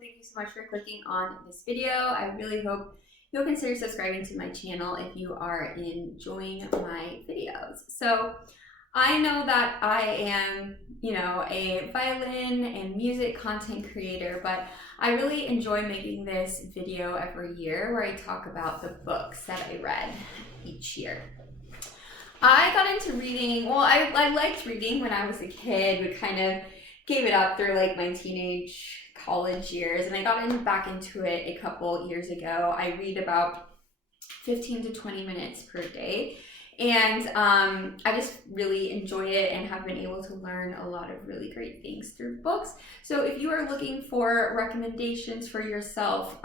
thank you so much for clicking on this video. I really hope you'll consider subscribing to my channel if you are enjoying my videos. So I know that I am, a violin and music content creator, but I really enjoy making this video every year where I talk about the books that I read each year. I got into reading, I liked reading when I was a kid, but kind of gave it up through like my teenage college years, and I got back into it a couple years ago. I read about 15 to 20 minutes per day, and I just really enjoy it and have been able to learn a lot of really great things through books. So if you are looking for recommendations for yourself,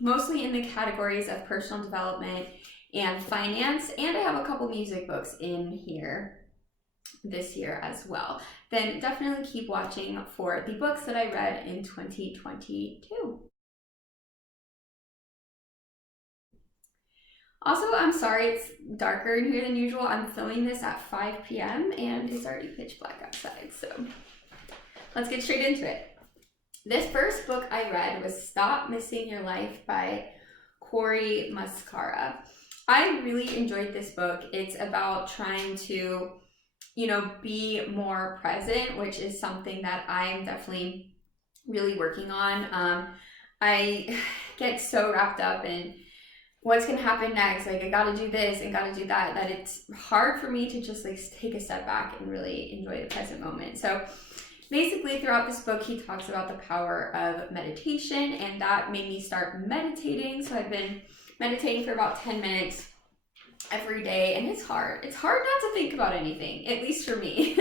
mostly in the categories of personal development and finance, and I have a couple music books in here this year as well, then definitely keep watching for the books that I read in 2022. Also, I'm sorry it's darker in here than usual. I'm filming this at 5 p.m. and it's already pitch black outside, so let's get straight into it. This first book I read was Stop Missing Your Life by Cory Muscara. I really enjoyed this book. It's about trying to be more present, which is something that I'm definitely really working on. I get so wrapped up in what's gonna happen next, like I gotta do this and gotta do that, that it's hard for me to just like take a step back and really enjoy the present moment. So basically throughout this book, he talks about the power of meditation, and that made me start meditating. So I've been meditating for about 10 minutes every day, and it's hard not to think about anything, at least for me.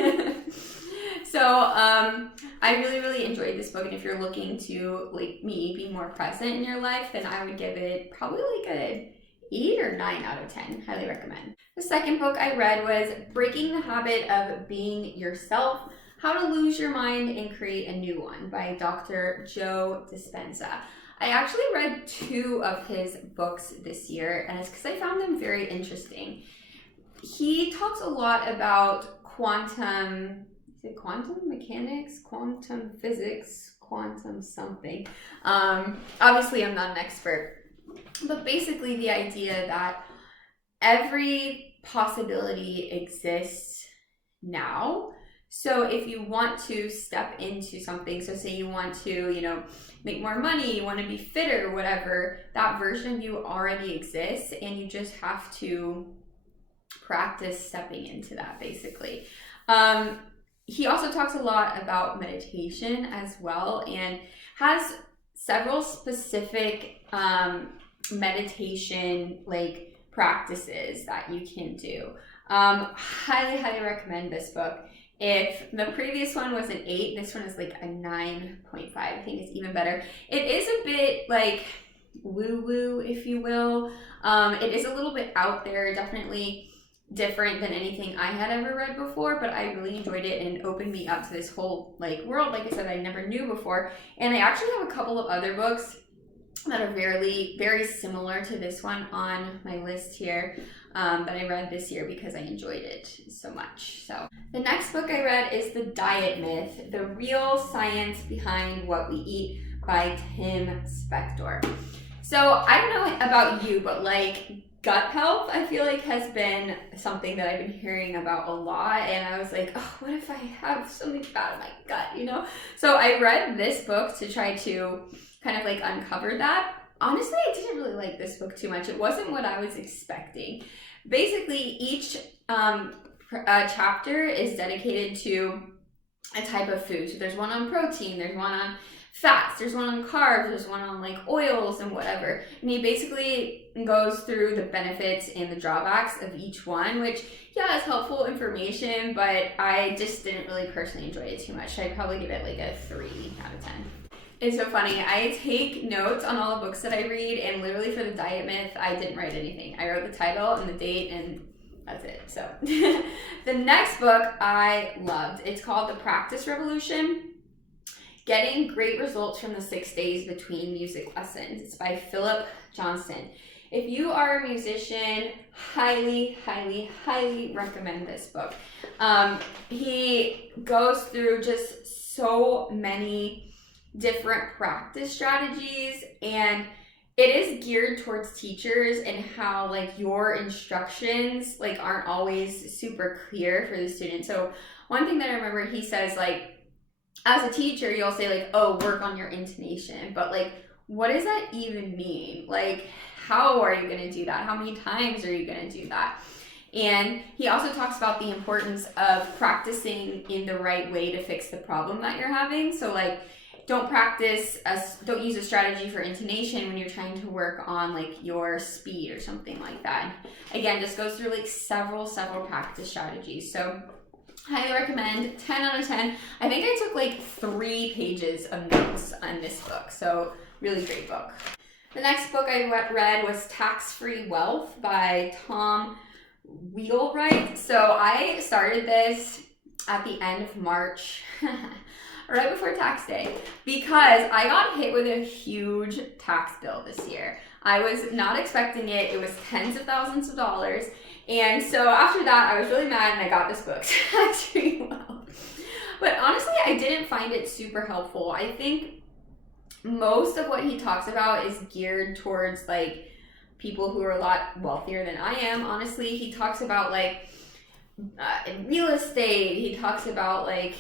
So I really enjoyed this book, and if you're looking to, like me, be more present in your life, then I would give it probably like a 8 or 9 out of 10. Highly recommend. The second book I read was Breaking the Habit of Being Yourself: How to Lose Your Mind and Create a New One by Dr. Joe Dispenza. I actually read 2 of his books this year, and it's because I found them very interesting. He talks a lot about quantum mechanics, quantum physics, quantum something. Obviously, I'm not an expert, but basically the idea that every possibility exists now. So if you want to step into something, so say you want to, make more money, you want to be fitter, whatever, that version of you already exists, and you just have to practice stepping into that, basically. He also talks a lot about meditation as well, and has several specific meditation like practices that you can do. Highly recommend this book. If the previous one was an 8, this one is like a 9.5. I think it's even better. It is a bit like woo-woo, if you will. It is a little bit out there, definitely different than anything I had ever read before, but I really enjoyed it, and it opened me up to this whole like world, like I said, I never knew before. And I actually have a couple of other books that are very similar to this one on my list here, that I read this year because I enjoyed it so much. So the next book I read is The Diet Myth: The Real Science Behind What We Eat by Tim Spector. So I don't know about you, but like gut health, I feel like has been something that I've been hearing about a lot, and I was like, oh, what if I have something bad in my gut, So I read this book to try to kind of like uncover that. Honestly, I didn't really like this book too much. It wasn't what I was expecting. Basically, each chapter is dedicated to a type of food. So there's one on protein, there's one on fats, there's one on carbs, there's one on like oils and whatever. And he basically goes through the benefits and the drawbacks of each one, which, yeah, is helpful information, but I just didn't really personally enjoy it too much. So I'd probably give it like a 3 out of 10. It's so funny. I take notes on all the books that I read, and literally for The Diet Myth, I didn't write anything. I wrote the title and the date, and that's it. So the next book I loved. It's called The Practice Revolution: Getting Great Results from the 6 Days Between Music Lessons. It's by Philip Johnston. If you are a musician, highly recommend this book. He goes through just so many different practice strategies, and it is geared towards teachers and how like your instructions like aren't always super clear for the student. So one thing that I remember he says, like, as a teacher, you'll say like, oh, work on your intonation, but like, what does that even mean? Like, how are you going to do that? How many times are you going to do that? And he also talks about the importance of practicing in the right way to fix the problem that you're having. So like, don't use a strategy for intonation when you're trying to work on like your speed or something like that. Again, just goes through like several practice strategies. So highly recommend, 10 out of 10. I think I took like 3 pages of notes on this book. So really great book. The next book I read was Tax-Free Wealth by Tom Wheelwright. So I started this at the end of March, right before tax day, because I got hit with a huge tax bill this year. I was not expecting it. It was tens of thousands of dollars. And so after that, I was really mad and I got this book, Tax-Free Wealth. But honestly, I didn't find it super helpful. I think most of what he talks about is geared towards like people who are a lot wealthier than I am. Honestly, he talks about like in real estate. He talks about like,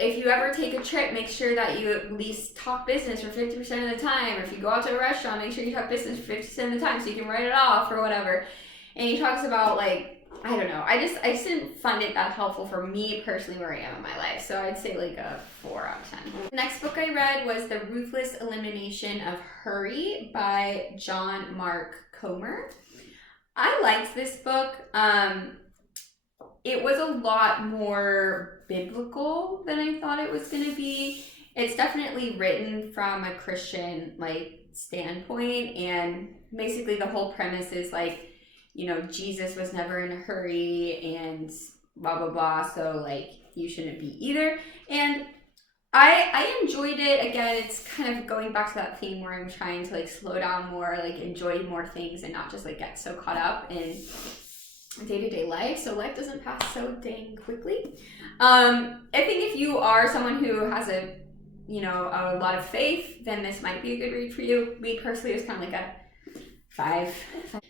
if you ever take a trip, make sure that you at least talk business for 50% of the time. Or if you go out to a restaurant, make sure you talk business for 50% of the time so you can write it off or whatever. And he talks about like, I don't know, I just didn't find it that helpful for me personally where I am in my life. So I'd say like a 4 out of 10. The next book I read was The Ruthless Elimination of Hurry by John Mark Comer. I liked this book. It was a lot more biblical than I thought it was going to be. It's definitely written from a Christian like standpoint, and basically the whole premise is like, you know, Jesus was never in a hurry and blah blah blah, so like you shouldn't be either. And I enjoyed it. Again, it's kind of going back to that theme where I'm trying to like slow down more, like enjoy more things and not just like get so caught up in day-to-day life, so life doesn't pass so dang quickly. I think if you are someone who has a lot of faith, then this might be a good read for you. Me personally, it's kind of like a 5.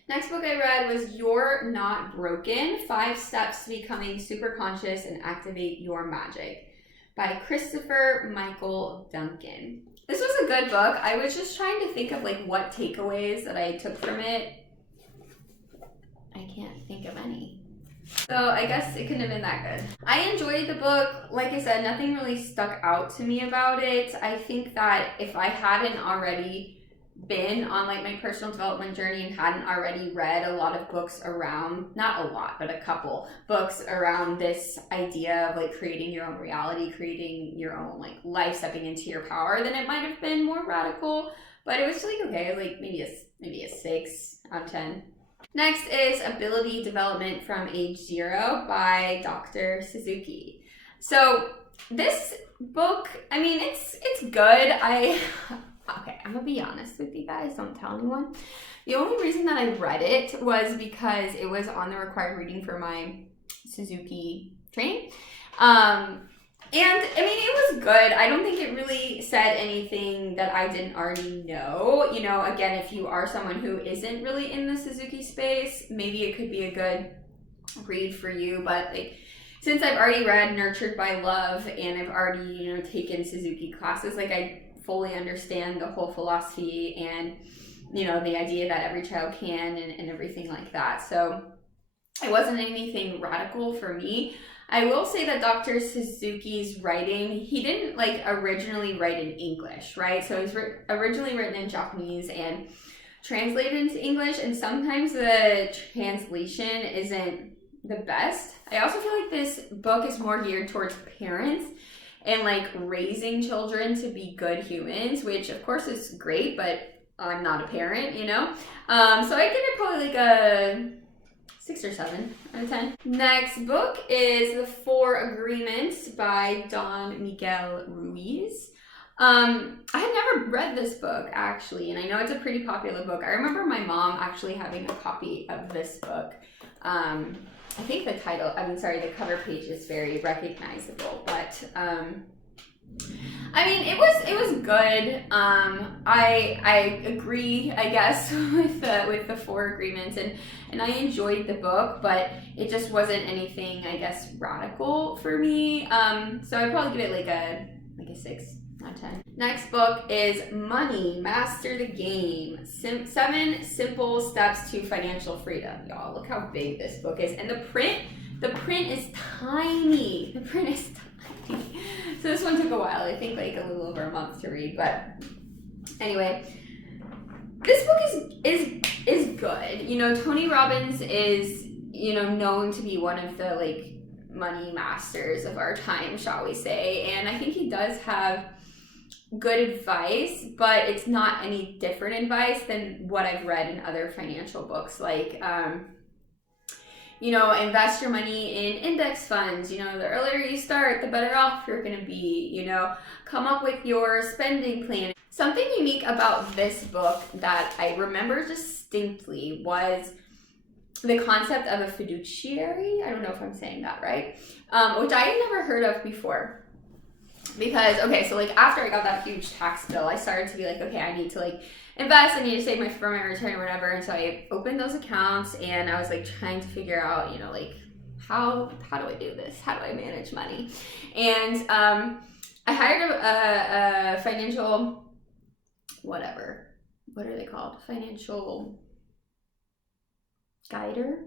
Next book I read was You're Not Broken: 5 Steps to Becoming Super Conscious and Activate Your Magic by Christopher Michael Duncan. This was a good book. I was just trying to think of like what takeaways that I took from it. I can't think of any. So I guess it couldn't have been that good. I enjoyed the book. Like I said, nothing really stuck out to me about it. I think that if I hadn't already been on like my personal development journey and hadn't already read a lot of books around, not a lot, but a couple books around this idea of like creating your own reality, creating your own like life, stepping into your power, then it might have been more radical. But it was like okay, like maybe a 6 out of 10. Next is Ability Development from Age 0 by Dr. Suzuki. So this book, I mean, it's good. Okay, I'm gonna be honest with you guys, don't tell anyone. The only reason that I read it was because it was on the required reading for my Suzuki training. And I mean, it was good. I don't think it really said anything that I didn't already know. You know, again, if you are someone who isn't really in the Suzuki space, maybe it could be a good read for you. But like, since I've already read Nurtured by Love and I've already, taken Suzuki classes, like I fully understand the whole philosophy and, the idea that every child can and everything like that. So it wasn't anything radical for me. I will say that Dr. Suzuki's writing, he didn't originally write in English, right? So he's originally written in Japanese and translated into English, and sometimes the translation isn't the best. I also feel like this book is more geared towards parents and raising children to be good humans, which of course is great, but I'm not a parent, So I give it probably a 6 or 7 out of 10. Next book is The 4 Agreements by Don Miguel Ruiz. I had never read this book actually, and I know it's a pretty popular book. I remember my mom actually having a copy of this book. I think the cover page is very recognizable, but I mean, it was good. I agree, I guess, with the four agreements, and I enjoyed the book, but it just wasn't anything, I guess, radical for me. So I'd probably give it like a 6 out of 10. Next book is Money, Master the Game. 7 Simple Steps to Financial Freedom. Y'all, look how big this book is, and the print is tiny. The print is tiny. So this one took a while. I think like a little over a month to read. But anyway, this book is good. You know, Tony Robbins is, you know, known to be one of the like money masters of our time, shall we say. And I think he does have good advice, but it's not any different advice than what I've read in other financial books, like you know, invest your money in index funds. You know, the earlier you start, the better off you're going to be. You know, come up with your spending plan. Something unique about this book that I remember distinctly was the concept of a fiduciary. I don't know if I'm saying that right, which I had never heard of before. Because, okay, so like after I got that huge tax bill, I started to be like, okay, I need to like invest, I need to save for my return or whatever. And so I opened those accounts and I was like trying to figure out, you know, like how do I do this? How do I manage money? And I hired a financial, whatever, what are they called? Financial guider?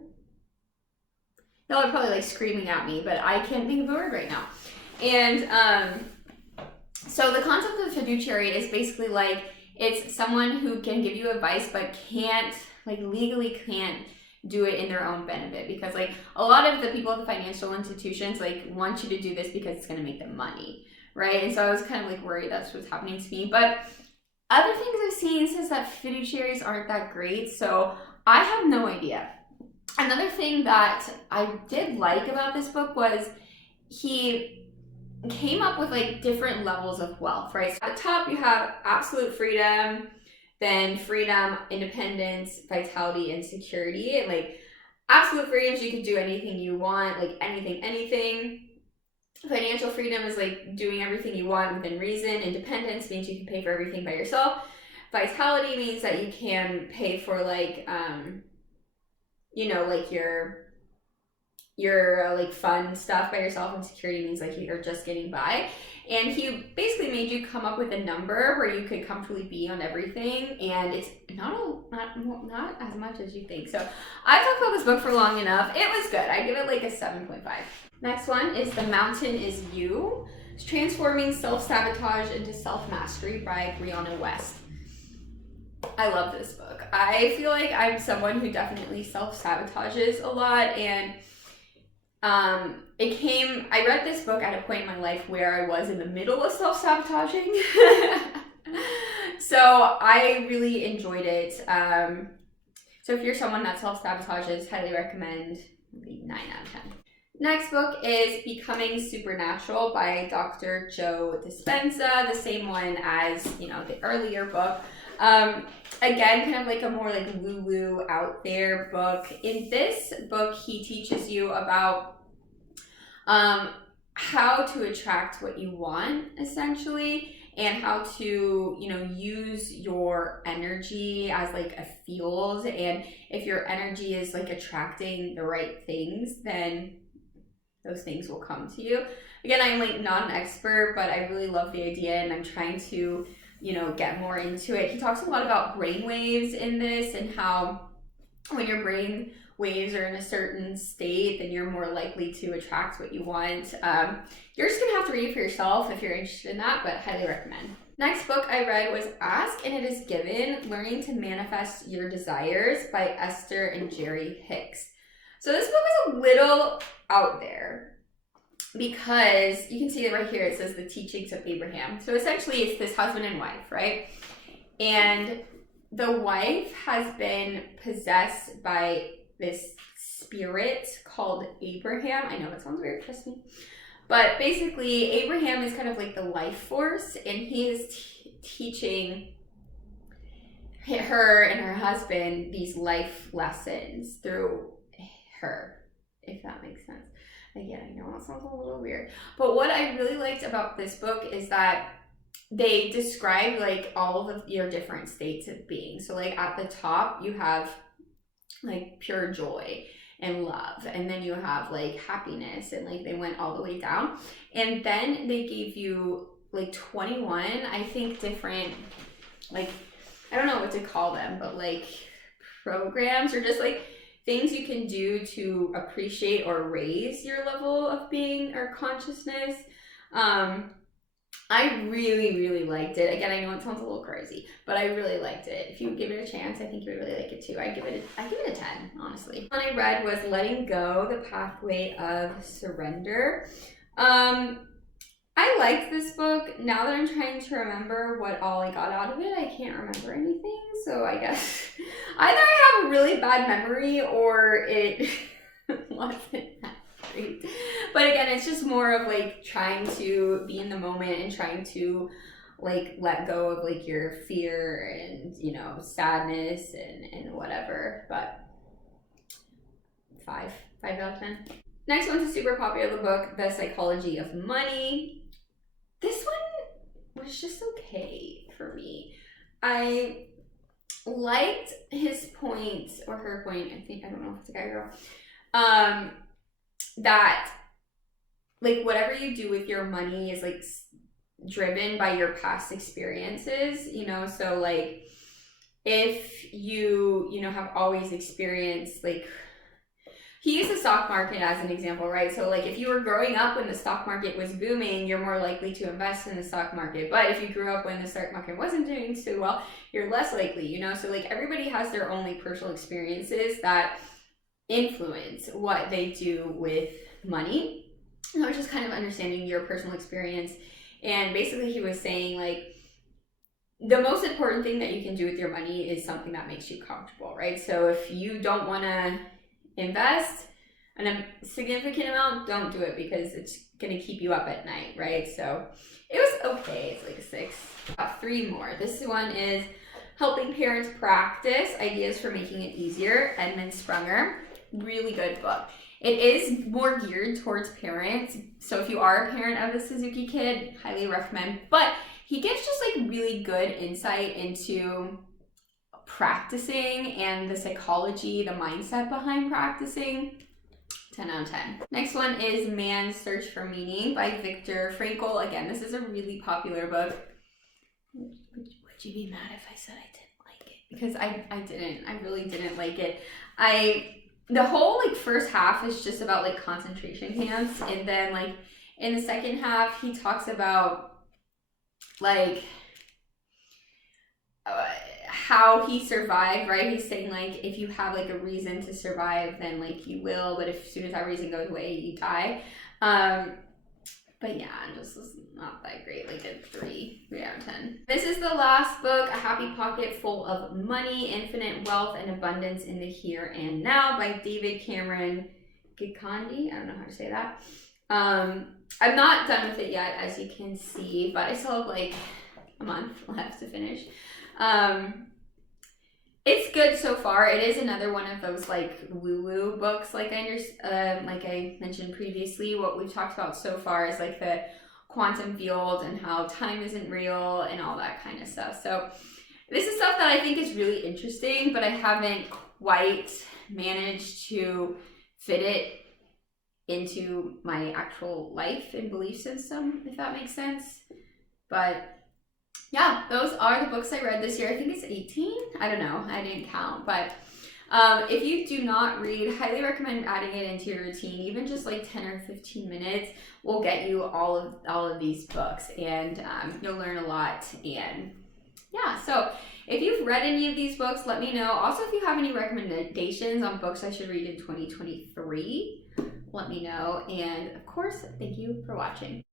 Y'all are probably like screaming at me, but I can't think of the word right now. And so the concept of fiduciary is basically like, it's someone who can give you advice but can't, like legally can't do it in their own benefit, because like a lot of the people at the financial institutions like want you to do this because it's going to make them money, right? And so I was kind of like worried that's what's happening to me. But other things I've seen says that fiduciaries aren't that great, so I have no idea. Another thing that I did like about this book was he came up with like different levels of wealth, right? So at the top you have absolute freedom, then freedom, independence, vitality, and security. And like absolute freedom is you can do anything you want, like anything. Financial freedom is like doing everything you want within reason. Independence means you can pay for everything by yourself. Vitality means that you can pay for like you know, like your like fun stuff by yourself, and security means like you're just getting by. And he basically made you come up with a number where you could comfortably be on everything, and it's not as much as you think. So I talked about this book for long enough. It was good. I give it like a 7.5. Next one is The Mountain Is You. It's Transforming Self-Sabotage into Self-Mastery by Brianna West. I love this book. I feel like I'm someone who definitely self-sabotages a lot, and I read this book at a point in my life where I was in the middle of self-sabotaging. So I really enjoyed it. So if you're someone that self-sabotages, highly recommend. 9 out of 10. Next book is Becoming Supernatural by Dr. Joe Dispenza, the same one as, you know, the earlier book. Again, kind of like a more like woo-woo out there book. In this book, he teaches you about how to attract what you want, essentially, and how to, you know, use your energy as like a field. And if your energy is like attracting the right things, then those things will come to you. Again, I'm like not an expert, but I really love the idea, and I'm trying to, you know, get more into it. He talks a lot about brain waves in this, and how when your brain waves are in a certain state, then you're more likely to attract what you want. You're just gonna have to read it for yourself if you're interested in that, but highly recommend. Next book I read was Ask and It Is Given, Learning to Manifest Your Desires by Esther and Jerry Hicks. So this book is a little out there because you can see it right here. It says the teachings of Abraham. So essentially it's this husband and wife, right? And the wife has been possessed by this spirit called Abraham. I know it sounds weird, trust me. But basically, Abraham is kind of like the life force, and he is teaching her and her husband these life lessons through her, if that makes sense. Again, I know it sounds a little weird. But what I really liked about this book is that they describe like all of your different states of being. So like at the top you have like pure joy and love, and then you have like happiness, and like they went all the way down, and then they gave you like 21, I think, different, like, I don't know what to call them, but like programs or just like things you can do to appreciate or raise your level of being or consciousness. I really liked it. Again, I know it sounds a little crazy, but I really liked it. If you give it a chance, I think you would really like it too. I give it a 10, honestly. One I read was Letting Go: The Pathway of Surrender. I liked this book. Now that I'm trying to remember what all I got out of it, I can't remember anything. So I guess either I have a really bad memory or it wasn't that great. But again, it's just more of like trying to be in the moment and trying to like let go of like your fear and, you know, sadness and whatever. But 5 out of 10. Next one's a super popular book, The Psychology of Money. This one was just okay for me. I liked his point, or her point, I don't know if it's a guy or girl, that like whatever you do with your money is like driven by your past experiences, you know. So like if you know, have always experienced, like, he used the stock market as an example, right? So like if you were growing up when the stock market was booming, you're more likely to invest in the stock market. But if you grew up when the stock market wasn't doing so well, you're less likely, you know? So like everybody has their own like personal experiences that influence what they do with money. And I was just kind of understanding your personal experience. And basically he was saying like, the most important thing that you can do with your money is something that makes you comfortable, right? So if you don't want to invest a significant amount, don't do it, because it's going to keep you up at night, right? So it was okay. It's like a 6. Got 3 more. This one is Helping Parents Practice Ideas for Making It Easier, Edmund Sprunger. Really good book. It is more geared towards parents, so if you are a parent of a Suzuki kid, highly recommend. But he gives just like really good insight into practicing and the psychology, the mindset behind practicing. 10 out of 10. Next one is Man's Search for Meaning by Viktor Frankl. Again, this is a really popular book. Would you be mad if I said I didn't like it? Because I didn't. I really didn't like it. The whole like first half is just about like concentration camps, and then like in the second half he talks about like how he survived, right? He's saying like if you have like a reason to survive, then like you will, but if as soon as that reason goes away, you die. But yeah, it just was not that great, like a 3 out of 10. This is the last book, A Happy Pocket Full of Money, Infinite Wealth and Abundance in the Here and Now by David Cameron Gikandi. I don't know how to say that. I'm not done with it yet, as you can see, but I still have like a month left to finish. It's good so far. It is another one of those like woo-woo books, like I mentioned previously. What we've talked about so far is like the quantum field and how time isn't real and all that kind of stuff. So this is stuff that I think is really interesting, but I haven't quite managed to fit it into my actual life and belief system, if that makes sense. But yeah, those are the books I read this year. I think it's 18. I don't know. I didn't count. But if you do not read, highly recommend adding it into your routine. Even just like 10 or 15 minutes will get you all of these books, and you'll learn a lot. And yeah, so if you've read any of these books, let me know. Also, if you have any recommendations on books I should read in 2023, let me know. And of course, thank you for watching.